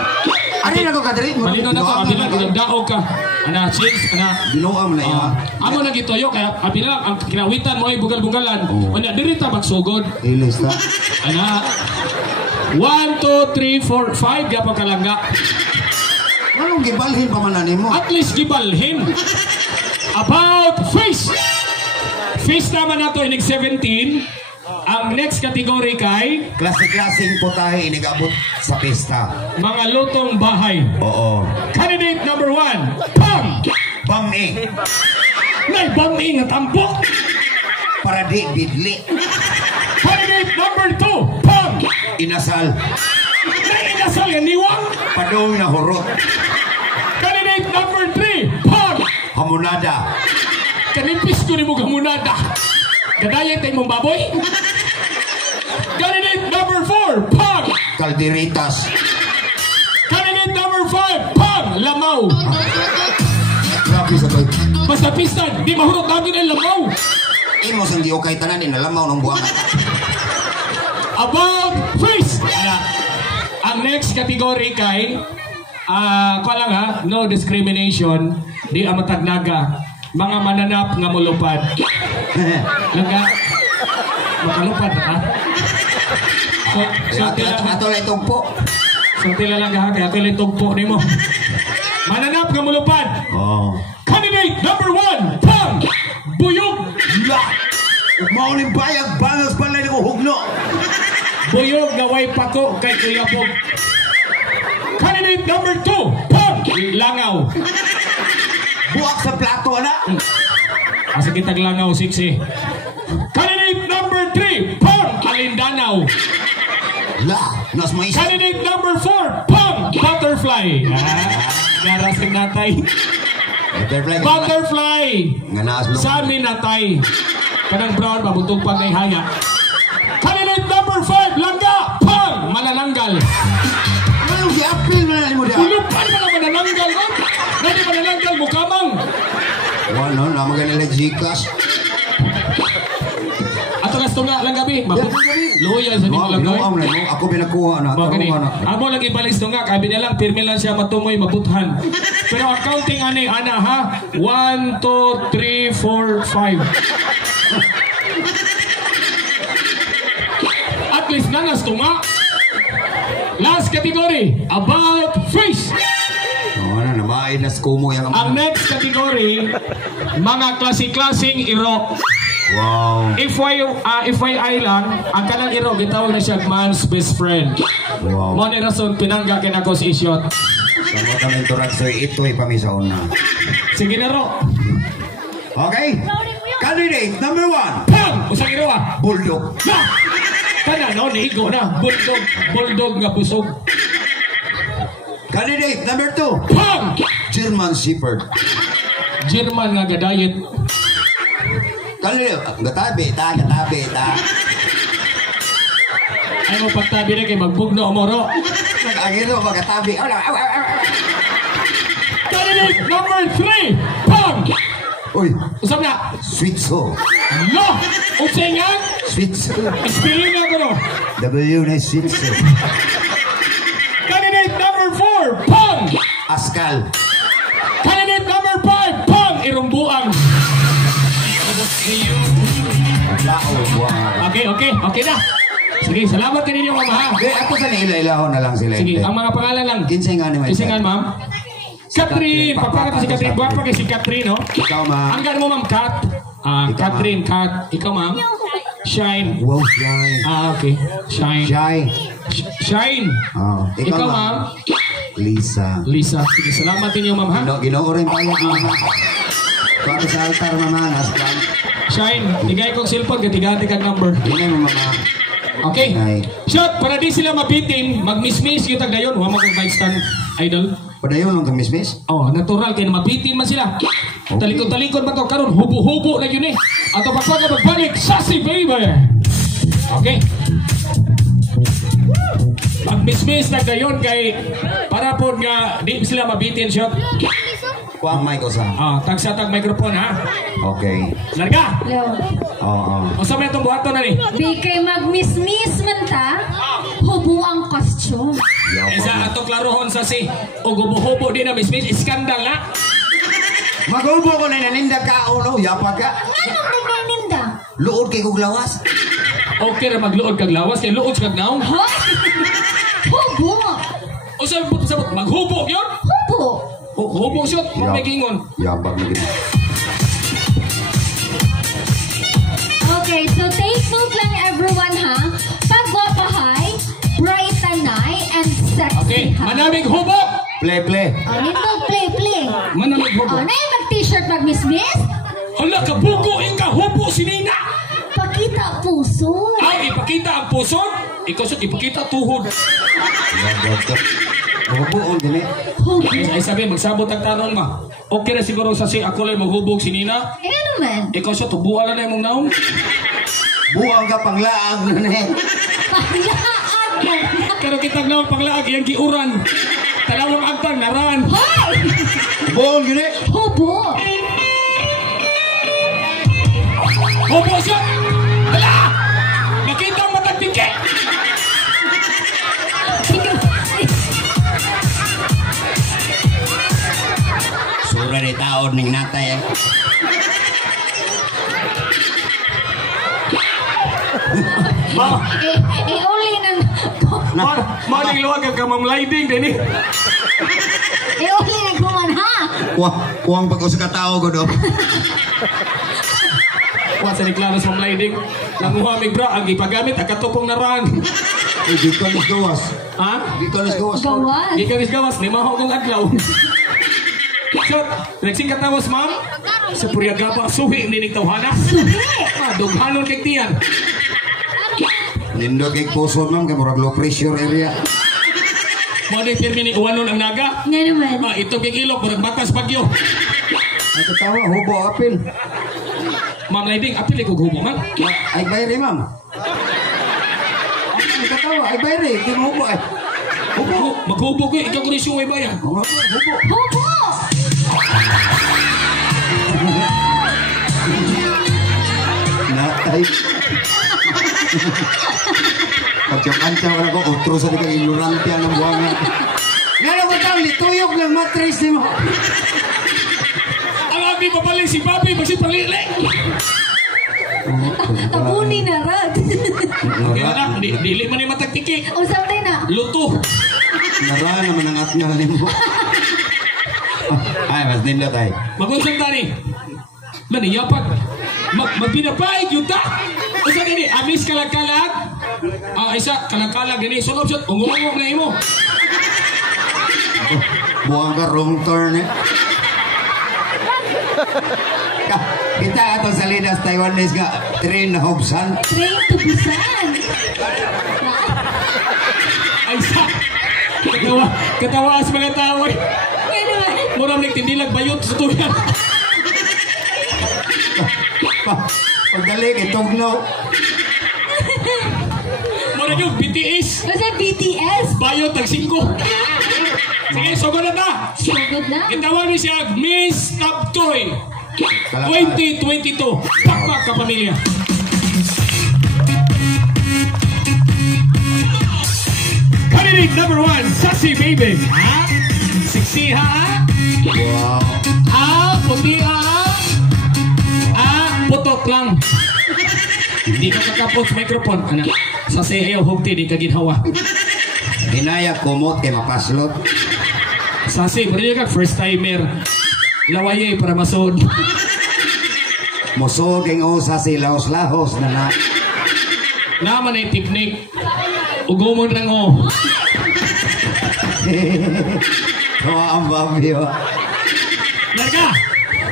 Ano na ko kadiri? Malino na ko, abila, ginagdaog ka. Ana, chins, ana. Ginawa mo na ya. Amo na gitoyo, kaya abila, ang kinawitan mo ay bugal-bugalan. Ana, dirita magsugod. Ilis ta. Ana, 1, 2, 3, 4, 5, gapa kalangga. Anong gibalhin pa man mo? At least gibalhin. About face. Face naman nato inig 17. Ang next category kay Klasik-klasing putahe inigabot sa pista. mga lutong bahay. Oo. Candidate number 1, Pang. Bami. Nay bami nga tampok. Para di bidli. Candidate number 2, Pang. Inasal. Nay inasal nga niwang. Padong na hurot. Candidate number 3, Pang. Hamunada. Kanimpis ko ni mo gamunada. Gadayay tayo mong baboy. Candidate number 4, Pang. Kalderitas. Candidate number 5, Pang. Lamaw. Grabe sa toy. Basta pistan, di mahurot namin ang lamaw. Imo sang di okay tanan inalamaw ng buwang. About face. Ang next category kay ko lang ha, no discrimination, di amatagnaga, mga mananap nga mulupad. Langga, makalupad ha? So Ato lang itong po. tila lang ha, kaya tila tugpo ni mo. Mananap nga mulupad. Oo. Candidate number 1, Pang. Buyog. Mauling bayag, bangas balay ko hugno. Buyog na way pako kay Kuya Pog. Candidate number 2, Pang. Langaw. Buwak sa plato, ana. Asa kitag langaw, siksi. Candidate number 3, Pang. Alindanaw. Nas mais. Candidate number 4, Pang. Butterfly. Garas ng natay. Butterfly. Nga naas lo. Sa amin natay. Kanang brown, mabutog pa kay haya. Candidate number 5, Langga. manananggal. Ano si apil na mo dia? Kulupan mo na manananggal ko. Nadi manananggal mo kamang. Wala na magana na Gcash. Ato kas tunga lang gabi. Loyal sa nimo lang gawin. Ako binakuha na. Mga gani. Amo lang ibalis tunga kabi na lang pirmi lang siya matumoy mabuthan. Pero accounting ani ana ha. 1 2 3 4 5. At least nanas tunga. Last category about fish. Ano na mainas kumo yang. Ang next category mga klase-klaseng iro. Wow. FYI lang, ang kanang iro gitawag na siya man's best friend. Wow. Mo ni rason pinangga kinako si Isyot. Sa mo kami turaksoy ito'y pamisaon na. Sige na ro. Okay. Candidate number 1. Pam! Usang iro ah. Bulldog. Na! Kana no, nihigo na. Bulldog nga busog. Candidate number 2. Pam! German Shepherd. German nga gadayet. Candidate. Gatabi ta. Ay mo pagtabi na kay magbugno mo ro. Agiro magatabi. Candidate number 3. Pam! Uy, Usap na. sweet soul. No! Usingan! Sweet soul. Spelling na ko no. W na sweet soul. Candidate number 4. Pam! Askal. Candidate number 5. Pam! Irumbuang. Okay na. Sige, salamat ka ninyo ma'am ha. Ako sa nila-ilaho na lang sila. Sige, ang mga pangalan lang. Kinsingan ni Kisingan ma'am. Catherine, papakata si Catherine. Guwapa kay si Catherine, no? Ikaw ma. Ang gano'n mo ma'am, Kat. Catherine, Kat. Ikaw ma'am. Shine. Wow, shy. Okay. Shine. Shy. Shine. Ikaw ma'am. Lisa. Lisa. Sige, salamat ninyo ma'am ha. Ginoo rin tayo mama. Kung sa altar mama, naslan. Shine. Igay kong cellphone, katigati kag number. Hindi mo mama. Okay. Ay. Shot, para di sila mabitin, mag-miss-miss yung tagdayon. Huwag mo kong bike stand, idol. Padayon lang itong miss-miss? Oh, natural, kaya mabitin man sila. Okay. Talikod-talikod man to, karon hubo-hubo na yun eh. Ato pagpaga magbalik, sassy baby. Okay. Mag-miss-miss tagdayon kay para po nga di sila mabitin, shot. Kuha ang mic ko sa. Tag-sa-tag microphone ha. Okay. Larga! Hello. Oo. O sa may itong buhato na ni? Di kay mag-miss-miss man ta, hubo ang costume. Isa ato klarohon sa si o gubo-hubo din na miss-miss, iskandal na. Mag-ubo ko na naninda ka, uno. Yapa ka. Anong nagnaninda? Luod kay kong lawas. Okay ra magluod kag lawas kay luod kag naong. Hoy! Hubo! O sabot maghubo yun? Hubo! Hubo shot, magingon. Yapa na gina. Okay, so take note lang everyone ha. Pagwapahay, bright tanay, and sexy Okay, ha. manamig hubo. Play. Oh, nito, play. Manamig Oh, hubo. na yung mag-t-shirt mag-miss-miss? Hala ka bugo ka hubo si Nina. Pakita puso. Ay ipakita ang puson. Ikaw sa ipakita tuhod. Ubo on gini. Hubo. Ay sabi magsabot ang tanong ma. Okay na siguro sa si ako lang maghubog si Nina. Eh, ano man? Ikaw sa tubuan na imong naong. Buang ka panglaang na eh. Pahiyaan mo. Pero kitag naong panglaag yang giuran. Talawang agtang naran. Hoy! Ubo on gini. Hubo. Hubo siya. Hala! Nakita ang matang tingke. Sura ni taon ning natay. Uli ng... Maling luwag ang kamamlayding din eh. Uli ng kuman ha. Kuwang pag sa katao ko do. Kuha sa reklamo sa mamlayding. Nanguha mig bra, ang ipagamit, ang katupong naran. Di ka nis gawas. Ha? Di ka nis gawas. Gawas. Ikaw gawas, may maho kong adlaw. So, nagsing katawas ma'am. Sa Puriagapa, suhi ninig tawhana. Suhi. Dughanon kay tiyan. Nindo kay puso ma'am kay murag low pressure area. Mo ni pirmi ni uwanon ang naga. Nga naman. Ito kay ilok, murag batas bagyo. Ang katawa hubo apil. Ma'am Layding, apil ko hubo man. Ay bayari ma'am. Ay, katawa. Ay, bayari. Hindi mo hubo ay. Hubo. Maghubo ko, ikaw ko rin siya may bayan. Hubo. Hubo! Natay. Pagkakansa wala ko, otro sa di ka ignorante ang buwangan. Nga ko tao, lituyok ng matris mo. Ang abi pa pala si Papi, magsi palili. Tabunin na rad. Kaya na, dili man yung matagtiki. Usap tayo na. Luto. Nara naman ang atngal mo. Ay, mas nindot ay. Mag-unsang tani. Maniyapag. Magpinapaig yung ta. Isa gani, amis kalag-kalag. Isa, kalag-kalag gani. Sulop siya, ungumungog na imo. Buwang ka wrong turn eh. Kita ato sa Linas Taiwanese nga, train na hubsan. Train to Busan. Ay, sa. Katawa sa mga tao eh. Kaya naman. Murang nagtindilag bayot sa tuyan. Pagdali, itugnaw. Murang yung BTS. Kasi BTS. Bayot tag 5. Sige, sugod na ta. Sugod na. Itawag niyo siya Miss Tabtoy 2022. Pakpak ka pamilya. Candidate number 1, Sassy Baby. Ha? Sexy ha? Wow. Puti ha? Putok lang. Hindi ka kakapot sa microphone. Anak, sa sayo, hugti, di ka ginhawa. Hinaya kumot kay mapaslot. Sasi, pwede ka first timer. Lawayay para masod. Musog ang usa si lahos-lahos na na. Naman ay teknik. Ugumon lang o. Kawa ang babyo. Larga!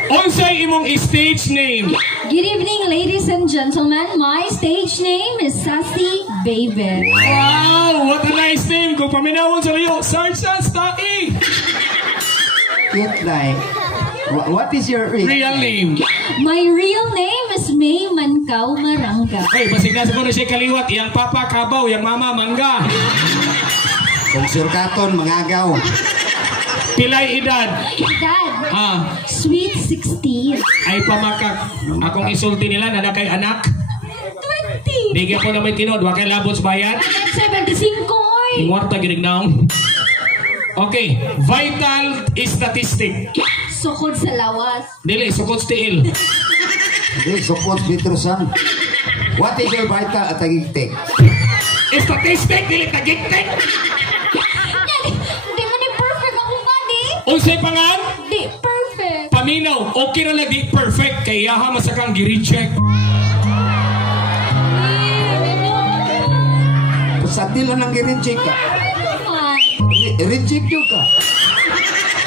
Onsay imong stage name? Good evening, ladies and gentlemen. My stage name is Sassy Baby. Wow! What a nice name! Kung paminawon sa riyo, Sergeant Stai! Cute like. What is your Real name? My real name is May Mancao Maranga. Ay, basig na sa kono siya kaliwat. Yang papa kabaw, yang mama mangga. Kung surkaton, mangagaw. Pilay edad? Dad, Ah, sweet 16. ay pamakak. Akong isulti nila na kay anak. 20. Bigyan ko na may tinod, wakay labot sa bayan. 75 oy. Ingwarta ginignaong. Okay, vital statistic. Sukod sa lawas. Dili, sukot stiil. Hindi, support Petrosan. What is your vital at tagigtik? Statistic, dili tagiktik. Hindi mo ni perfect ako body. Unsay pangan? Di perfect. Paminaw, okay na lagi perfect. Kaya yaha masakang giri-check. Sa tila nang girinchik ka. Rinchik yun ka.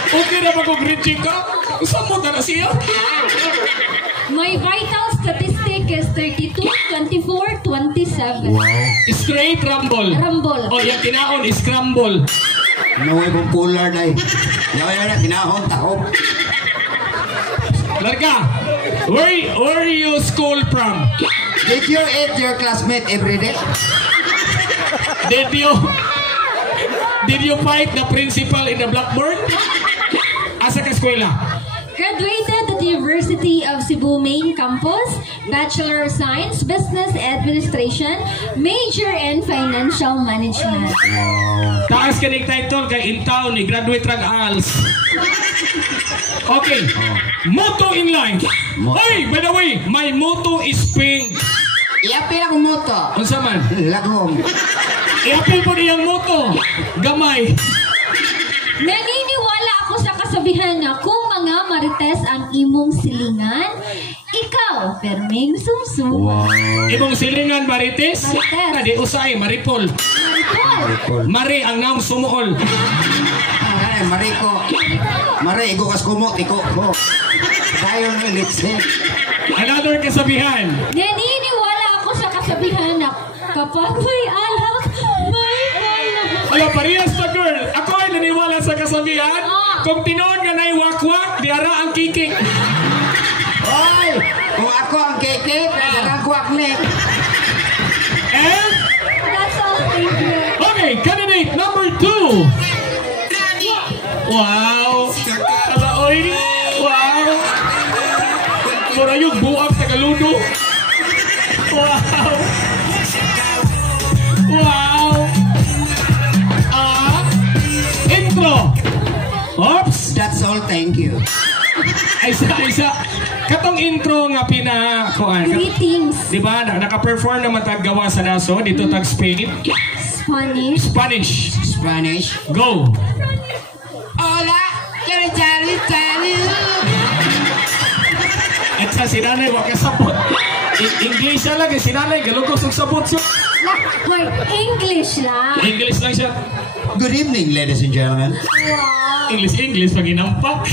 Okay na ba kung giri-check ka? Saan mo na siya? My vital statistic is 32, 24, 27. Straight rumble. Rumble. O, yung tinaon, scramble. Naway mong pular na eh. Yawa na, kinahon, tahop. Larga, where you school from? Did you eat your classmate every day? Did you fight the principal in the blackboard? Asa ka eskwela? Graduated at the University of Cebu Main Campus, Bachelor of Science, Business Administration, major in Financial Management. Taas ka title kay in town ni graduate rag ALS. Okay. Motto in life. Hey, by the way, my motto is pink. Iapin akong moto. Unsa man? Lagom. Iapil po niyang motto. Gamay. Naniniwala ako sa kasabihan na kung mga marites ang imong silingan, ikaw, perming sumsum. Imong silingan marites? Marites. Kadi usay maripol. Maripol. Mari ang naong sumuol. Ay, Mariko. Mari, iko kas kumot, iko ko. Tayo ng litsin. Another kasabihan. Naniniwala ako sa kasabihan na kapag may alak, may alak. Ala, parehas na girl. Ako ay naniwala sa kasabihan. Kung tinoon nga na'y wakwak, diara ang kikik. Oy! Kung ako ang keke, kaya ang kwaknik. And That's all. Okay, candidate number 2. Wow. Kalaoy. Wow. Mura yung buwag sa kaludo. Wow. Wow. Intro. Oops. That's all, thank you. Isa. Katong intro nga pinakuan. Greetings. Di ba? Naka-perform na matagawa sa naso dito tag Spain. Spanish. Spanish. Go. Hola, chari. At sa sinanay, wag kasabot. English siya lang, sinanay, galugos ang sabot siya. Wait, English lang. English lang siya. Good evening, ladies and gentlemen. Wow. English, pag inampak.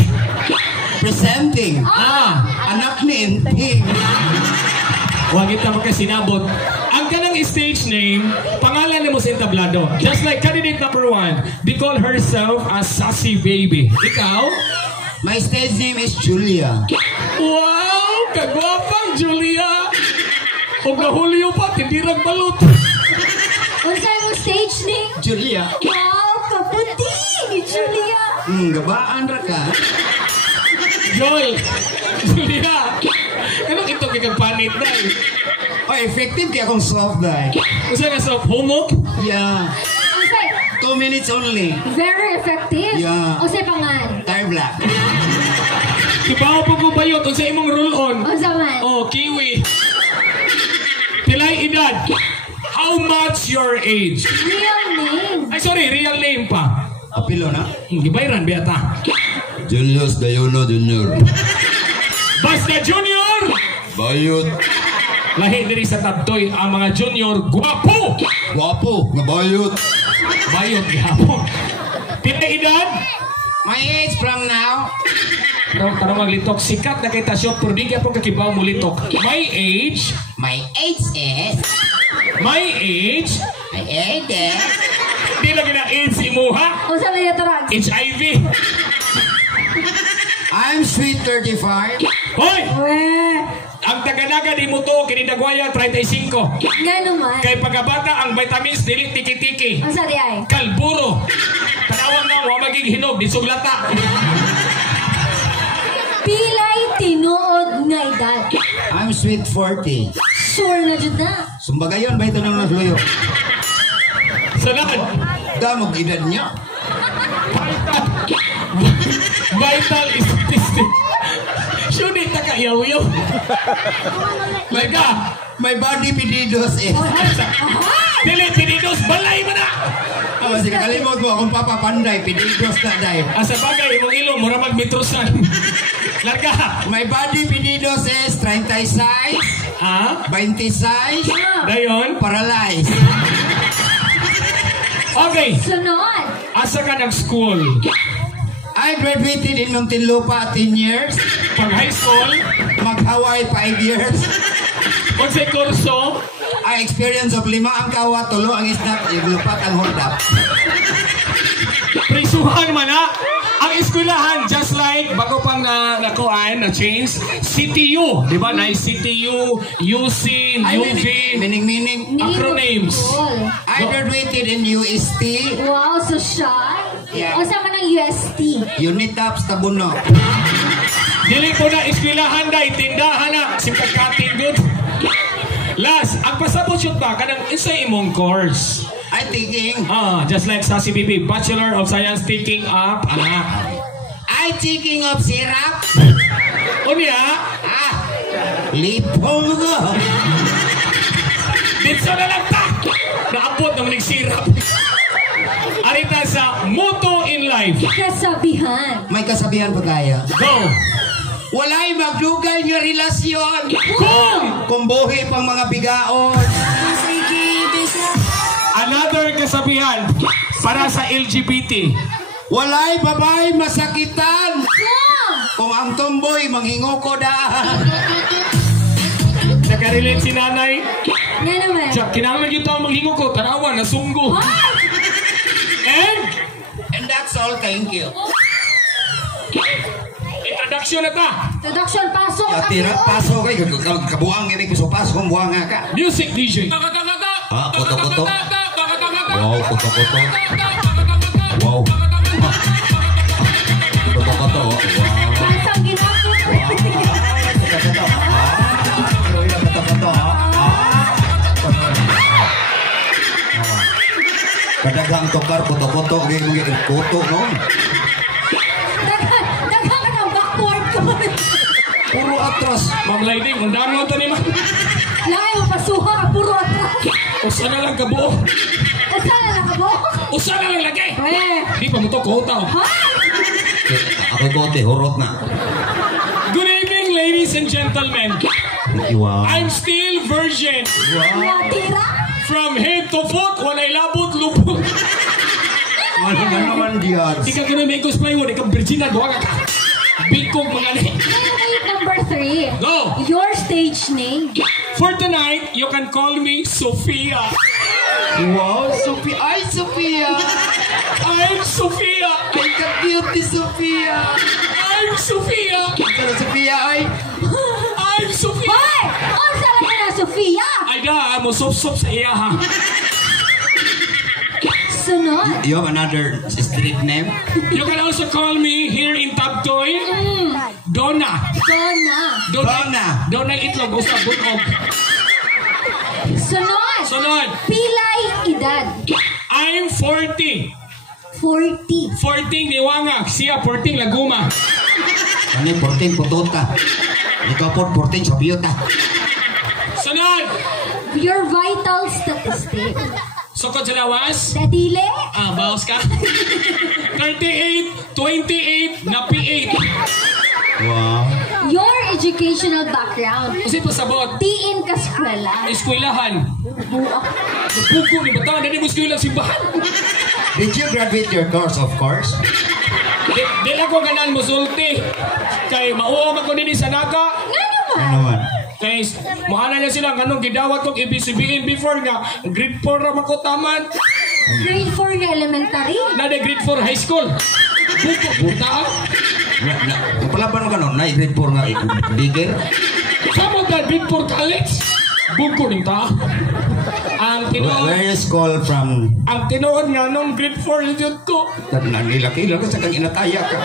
Presenting, anak ni Inting. Huwag kita magkasinabot. Ang kanang stage name, pangalan mo sa entablado. Just like candidate number 1, they call herself a sassy baby. Ikaw? My stage name is Julia. Wow! Kagwapang Julia! Huwag nahulyo pa, tindirang balot. Unsa yung stage name? Julia. Wow, kaputi ni Julia. Gabaan ra ka. Joel! Julia! Anong ito kikagpanit na eh? Oh, effective kaya akong soft dye. Kasi nga sa homework? Yeah. Unsa? 2 minutes only. Very effective. Yeah. Unsa pangan? Tire black. Kibaw po ko bayot kung sa imong roll-on. Unsa man? Oh, kiwi. Pilay edad. How much your age? Real name. Ay, sorry, real name pa. Apilo na. Gibayran, Beata. Julius Dayono Jr. Basta Junior! Bayot. Lahi diri sa Tabtoy, ang mga junior, guwapo! Wapo. Nga bayot. Bayot, gihapon. Pilay edad? My age from now. Tarong maglitok. Sikat na kita shot, pero di ka po kakibaw mo litok. My age? My age is. My age? My age is. Di lagi na AIDS imuha. Unsa man yung turag? HIV. I'm sweet 35. Hoy! Weh. Ang taganaga di mo to, kinidagwaya 35. Nga naman. Kay pagkabata, ang vitamins dili tiki-tiki. Unsa di ay? Kalburo. Tanawang na, wa maging hinog, di suglata. Pilay tinuod nga edad. I'm sweet 40. Sure na jud na. Sumbagayon ba ito nang nasluyo? Salamat. Damog edad niya. Vital statistic. Sunit na kayaw-yaw. Laga. My body pedidos is. Dili, pinidos, balay mo na. Oh, sige, kalimot mo akong papapanday, pedidos na day. Asa bagay, imong ilong, mura magmetrosan. Laga. My body pedidos is 36, Ha? 26, Dayon? paralyzed. Okay. Sunod. Asa ka nag-school? I graduated in Muntinlupa 10 years. Pag high school? Mag-Hawaii 5 years. Kung sa kurso? I experience of 5 ang kawa, 3 ang isnat, 4 ang hordap. Prisuhan man ha. Ang eskwelahan, just like, bago pang nakuhaan, na-change, CTU. Di ba? Na-CTU, UC, UV. Meaning. Acronyms. Cool. I graduated in UST. Wow, so shy. Yeah. Unsa man ang UST? Unitaps Tabuno. Dili po na eskwelahan na, itindahan na, simpagkating good. Last, ang pasabot yun ba, kanang isa imong course. I thinking. Just like sa CBB, Bachelor of Science Taking Up. I thinking of syrup. Unya, Lipong ko. dito na lang ta. Naabot naman nagsirap. Arita sa motto in life. Kasabihan. May kasabihan pa tayo. Go! Walay magdugal nga relasyon. Kung buhi pang mga bigaon. another kasabihan para sa LGBT. Walay babae masakitan. Kung ang tomboy manghingo ko daan. Nakarelate si nanay. Nga naman. Siya, kinahanglan yung tao maghingo ko. Tanawa, nasunggo. And that's all, thank you. Introduction na ta. Introduction, pasok. Tira, paso kay kabuang ini ko so paso kung buang nga ka. Music DJ. Koto-koto. Wow, koto-koto. Wow. Koto-koto. Wow. Masang ginapos. Koto-koto. Koto-koto. Kadagang tokar koto-koto gini koto no. Dagang ka ng backward ko. Puro atras. Ma'am Lady, undan mo ito ni ma'am. Lahat mo pasuha ka puro atras. Usa na lang kabuo. Asa na lang ka mo? Usa na lang lagi. Di pa mo ito kuhutaw. Ha? Ako kote, hurot na. Good evening, ladies and gentlemen. Wow. I'm still virgin. Tira? From head to foot, walay labot, lupot. Ano na naman diyan? Di ka ganun may plywood, ikaw virgin na, duwa ka. Bigkong mga ni. Number 3. Go! Your stage name. For tonight, you can call me Sophia. Wow, Sophia. Ay, Sophia. I'm Sophia. Ay, ka-beauty, Sophia. I'm Sophia. Pero Sophia, ay. I'm Sophia. Hoy! Oh, saan ka na, Sofia? Ay da, mo sop-sop sa iya ha. Sunod. You have another street name? You can also call me here in Tabtoy, Donna. Donna. Donna itlog, usap, bunog. Sunod. Sunod. Pilay edad. I'm 40. 40. 14 Niwanga, siya 14 Laguma. Ano 14 Putota? Ikaw po 14 sa Biyota. Sunod. Your vital statistic. Sukod sa lawas. Datile. Bawas ka. 38, 28, na P8. Wow. Your educational background. Kasi pasabot. Tiin ka eskwela. Eskwelahan. Napuko ni Bata, na di mo eskwela simbahan. Did you graduate your course, of course? Di ako ganan mo sulti. Kay mauom ako din sa naga. Ano man? Kay muhana niya sila ganun gidawat kong ibisibihin before nga grade 4 ra mako taman. Grade 4 nga elementary. Na de grade 4 high school. Buko buta. Ang palaban mo ganon, na grade 4 nga bigger. Sama na grade 4 college. Buko ning ta. Ang tinuod, Where is call from? ang tinuod nga nung grade 4 jud ko. Nanilaki-laki ka sa kang inataya ka.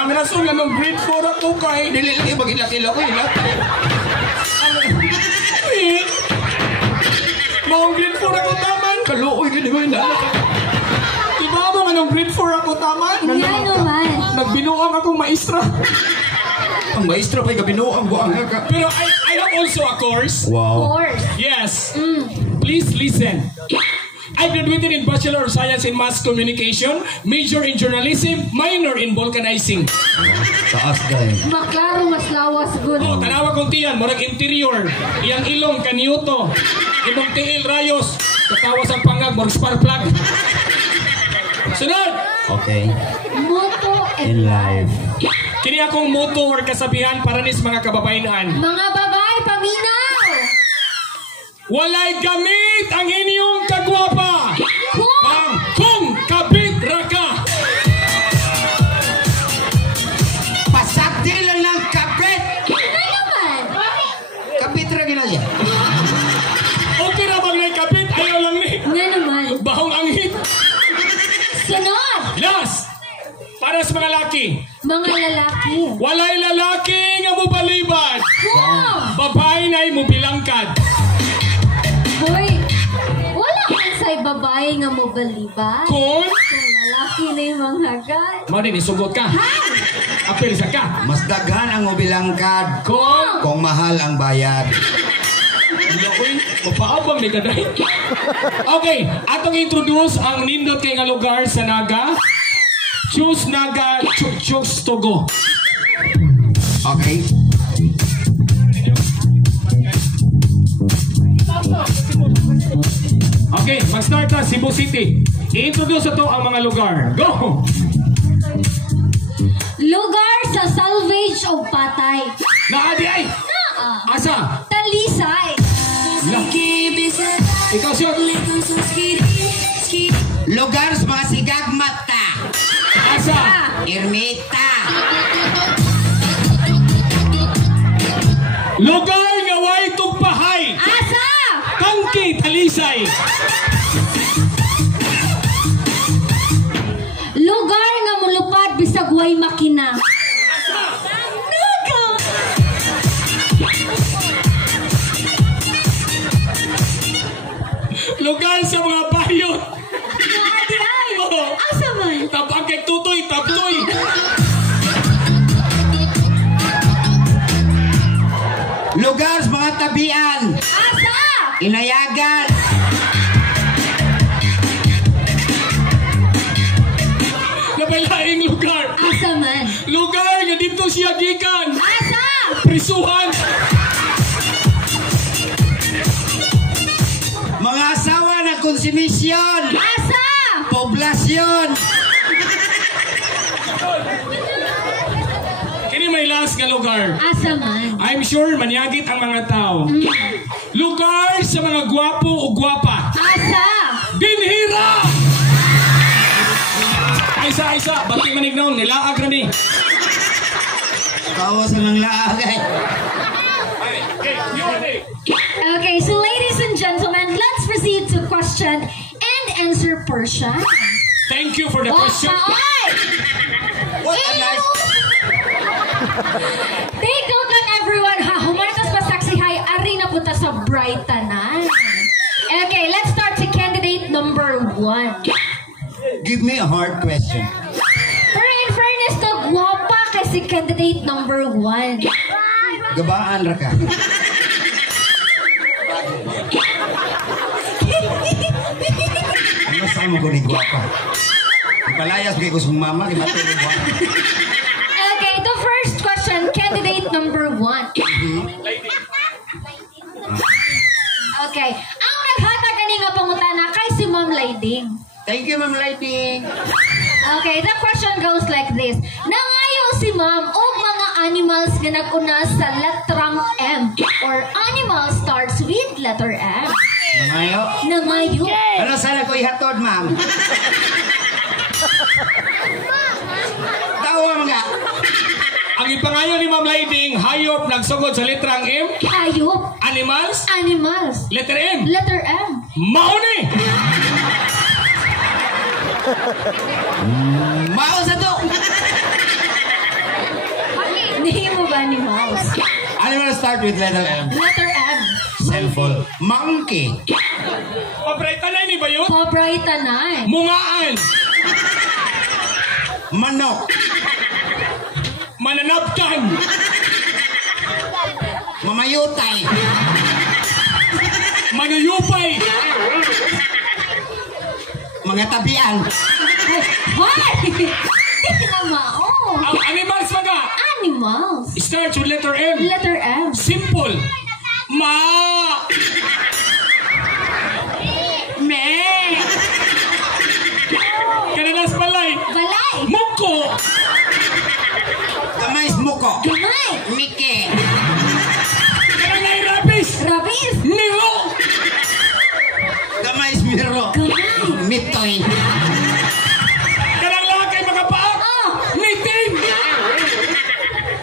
Ang rason nga nung grade 4 ako kay Nililaki, mag-ilaki-laki ko inatay. Maong grade 4 ako taman. Kaluoy ka naman na. Diba mo nga nung grade 4 ako taman? Yan naman. Nagbinuang akong maestra. Ang maestro pa'y kabinuang buang ka. Pero I have also a course. Wow. Course. Yes. Please listen. I graduated in Bachelor of Science in Mass Communication, major in journalism, minor in vulcanizing. Taas dahil. Maklaro mas lawas good. Oh, tanawa kong tiyan, murag interior. Iyang ilong, kaniuto. Imong tiil, rayos. Katawas ang pangag, murag spark plug. Sunod! Okay. Moto In life. Kini akong motto or kasabihan para nis mga kababayanan. Mga babae, paminaw! Walay gamit ang inyong kagwapa. Kung kabit raka. Pasakti lang ng kapit! Ano naman? Kapit ra gina siya. Okay na bang may kabit? Ayaw lang ni. Nga naman. Bahong anghit. Sunod! Last. Para sa mga laki. Mga lalaki. Walay lalaki nga mo balibad. Kung! Babae na'y mo bilangkad. Hoy! Wala kang sa'y babae nga mo baliba. Kung Kung lalaki na yung mga hagad. Madi, isugot ka. Apil sa ka. Mas daghan ang mobilangkad kung mahal ang bayad. Uy, mapaabang ni kaday. Okay, atong introduce ang nindot kay nga lugar sa Naga. Choose Naga, choose Togo. Okay. Okay, mag-start na Cebu City. I-introduce ito ang mga lugar. Go! Lugar sa salvage o patay. Naadi ay! Naa. Asa? Talisay. Ikaw siya. Lugar sa mga sigagmata. Asa? Ermita. Lugar nga way tugpahay. Asa? Tangki, Talisay. Kagway makina. Naga! Lugar sa mga bayot. Adi ay! Oo. Asa man? Tapang kay tutoy, taptoy. Lugar sa mga tabian. Asa? Inayagan. Napalaing lugar. Asa man? Lugar nga dito siya gikan. Asa? Prisuhan. Mga asawa na konsumisyon. Asa? Poblasyon. Kini may last nga lugar. Asa man? I'm sure manyagit ang mga tao. Lugar sa mga gwapo o gwapa. Asa? Binhira! Isa, bating manignaw, nilaag rami. Kawas ng laagay. Okay, so ladies and gentlemen, let's proceed to question and answer portion. Thank you for the question. Ay! What a nice... Take note lang everyone ha. Humartas pa sexy high. Ari na punta sa Brightanan. Okay, let's start to candidate number 1. Give me a hard question. Pero in fairness to, guwapa kasi candidate number 1. Gabaan ra ka. Ano sa mo ko ni guwapa? Ipalayas kay kusong mama, di matulog guwapa. Okay, the first question, candidate number 1. Okay, ang naghatag ani nga pangutana kay si Ma'am Layding. Thank you, Ma'am Lighting. Okay, the question goes like this. Nangayo si Ma'am og mga animals nga nag-una sa letrang M or animal starts with letter M. Nangayo. Nangayo. Ano sana ko ihatod, ma'am? Tawa mga. Ang ipangayo ni Ma'am Layding, hayop nagsugod sa letrang M. Hayop. Animals, Animals. letter M. Letter M. Mauni! Mao sa to. Hindi mo ba animals? Animal start with letter M. Letter M. Cellphone. Monkey. Pabrita na ni ba yun? Pobright tanay. Mungaan, Manok. mananaptan, Mamayutay. manuyupay, Mga tabian. Hoy! Hindi na mao. ang animals mga. Animals. Starts with letter M. Letter M. Simple. Ma. Me. Kanalas balay. Balay. Muko. Gamay muko. Gamay. Mike. Kananay rabis. Rabis. Nilo. Gamay miro. Gamay. Mitoy. Kanang lakay mga paak. Oh. Meeting.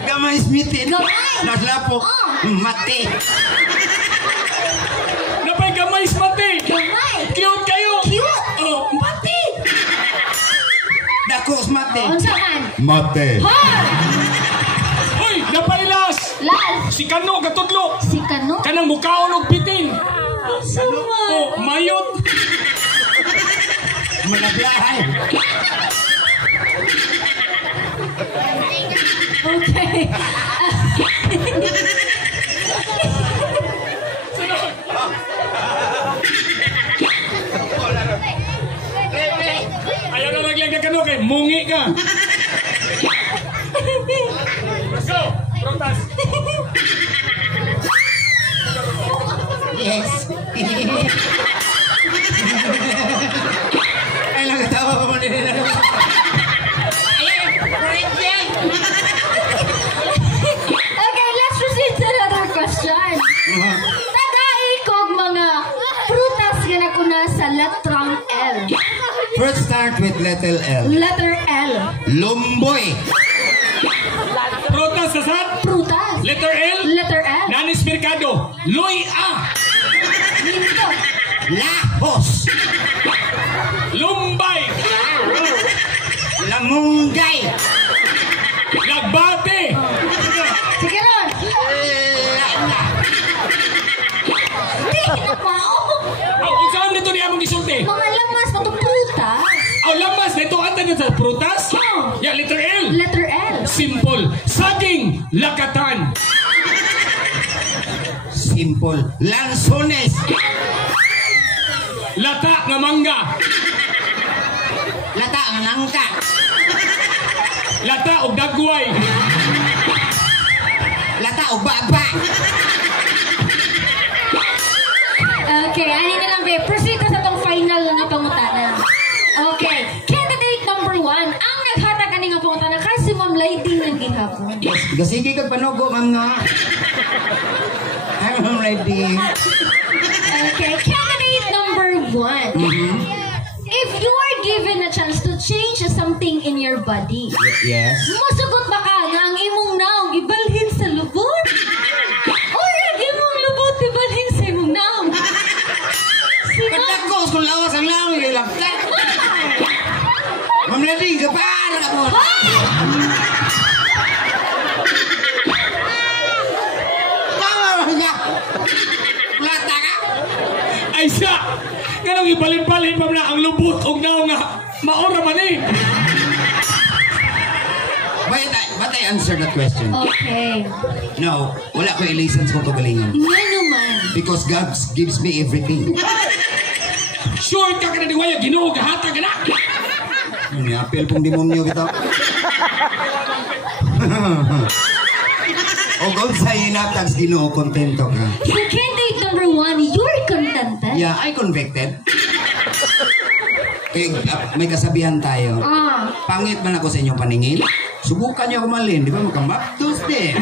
Gamay mitin. Gamay. Naslapo. Oh. Mati. Napay gamay mati. Gamay. Cute kayo. Cute. Oh, mati. Dakos mati. Unsahan? Mate. Hoy! Hoy, napay las. Lal. Si Kano katudlo. Si Kano. Kanang mukaon og bitin. Suma. Oh, mayot. Manablahay. Okay. Sunod. Ayaw na laglag ka Kano kay mungi ka. Let's go. Prontas. Yes. Ay, nagtawa pa mo nila. Okay, let's proceed to another question. Tagay kog mga prutas nga naguna sa letrang L. First start with letter L. Letter L. Lumboy. Prontas sa saan? Prutas. Letter L. Letter L. Nanis Mercado. Loy A. Minto. Lahos. Lumbay. Lamunggay. Bate! Sige ron. Di na pa. Kung saan nito niya mong isulti? Mga lamas na prutas. Aw, lamas nito ata na sa prutas? Oh. Ya, letter L. Letter L. Simple. Saging lakatan. Simple. Lansones. Lata nga mangga. Lata nga nangka. Lata og dagway. Lata o baba. Okay, ani na lang, babe. Proceed ka sa tong final nga pangutanan. Okay, candidate number 1. Ang naghatag ani nga pangutanan kasi Ma'am Lady ng gihapon. Gasigi kag panugo, ma'am nga. I'm ready. Okay, candidate number 1. If you are given a chance to change something in your body, Yes. masugot ba ka nga ang imong naong ibalhin sa lubot? Or ang imong lubot ibalhin sa imong naong? Si Ma'am. Katakos kung lawas ang langit. Ilagta. Ma'am Lady, kapara ka po. Tama ba niya? Lata ka? Ay siya! Ganong ibalin-balin pa na ang lubot og naong nga maora man eh. But I answer that question. Okay. No, wala ko license kung kagalingan. Nga naman. Because God gives me everything. Sure ka ka na diwaya, Ginoo gahata ka na. May apel pong demonyo kita. O kung sa inatags Ginoo, kontento ka. So candidate number 1, you're contented? Yeah, I convicted. May kasabihan tayo. Pangit man ako sa inyong paningin. Subukan niyo kumalin, di ba? Makamaptos din.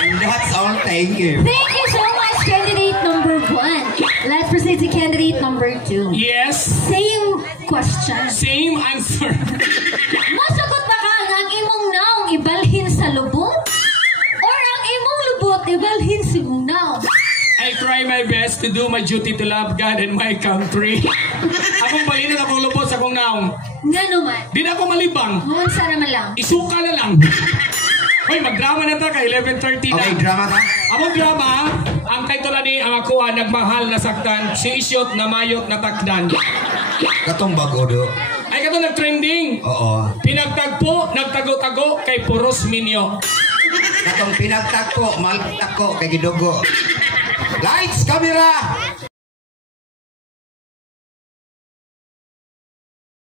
And that's all. Thank you. Thank you so much, candidate number 1. Let's proceed to candidate number 2. Yes, Same question. same answer. Masagot ba ka nga ang imong naong ibalhin sa lubot? Or ang imong lubot ibalhin sa imong naong? I try my best to do my duty to love God and my country. Akong balinan akong lubot sa akong naong. Nga naman. Di na ako malibang. Munsa naman lang. Isuka na lang. Hoy, magdrama na ta kay 11:30 na. Okay, drama ka? Among drama, ang title ni ang ako nagmahal na saktan, si Isyot na mayot na takdan. Katong bago do. Ay kato nag-trending. Oo. Pinagtagpo, nagtago-tago kay Puros Minyo. Katong pinagtagpo, malagtako kay Gidugo. Lights, camera,